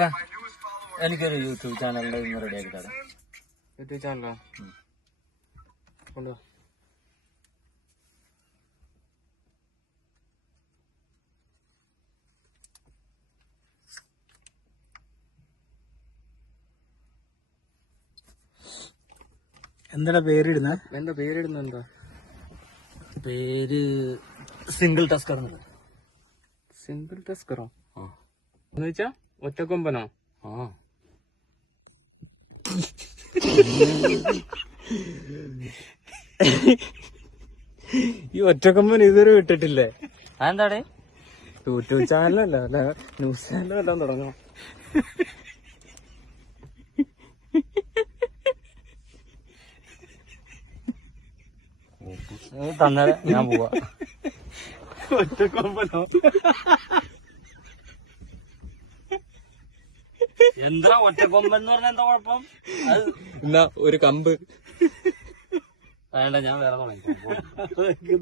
ഡോക്ടറെ എനിക്കൊരു യൂട്യൂബ് ചാനലിന്റെ ഇന്ന് റെഡിയാക്കി തരാം. യൂട്യൂബ് ചാനലോ? കൊണ്ടുവാ. എന്താ പേരിടുന്ന? എന്താ പേരിടുന്ന? എന്താ പേര്? Single tusker. സിംഗിൾ ടസ്കറോ എന്ന് വെച്ചാ ഒറ്റക്കൊമ്പനോ? ഈ ഒറ്റക്കൊമ്പൻ ഇതുവരെ വിട്ടിട്ടില്ലേ? അതെന്താടേ? യൂട്യൂബ് ചാനലല്ല, അല്ല ന്യൂസ് ചാനലും എല്ലാം തുടങ്ങണം. തന്നേരെ ഞാൻ പോവാ. ഒറ്റക്കൊമ്പനോ? എന്താ ഒറ്റക്കൊമ്പൻ എന്ന് പറഞ്ഞാൽ എന്താ കുഴപ്പം? എന്നാ ഒരു കമ്പ് വേണ്ട, ഞാൻ വേറെ തുടങ്ങി. അതൊക്കെ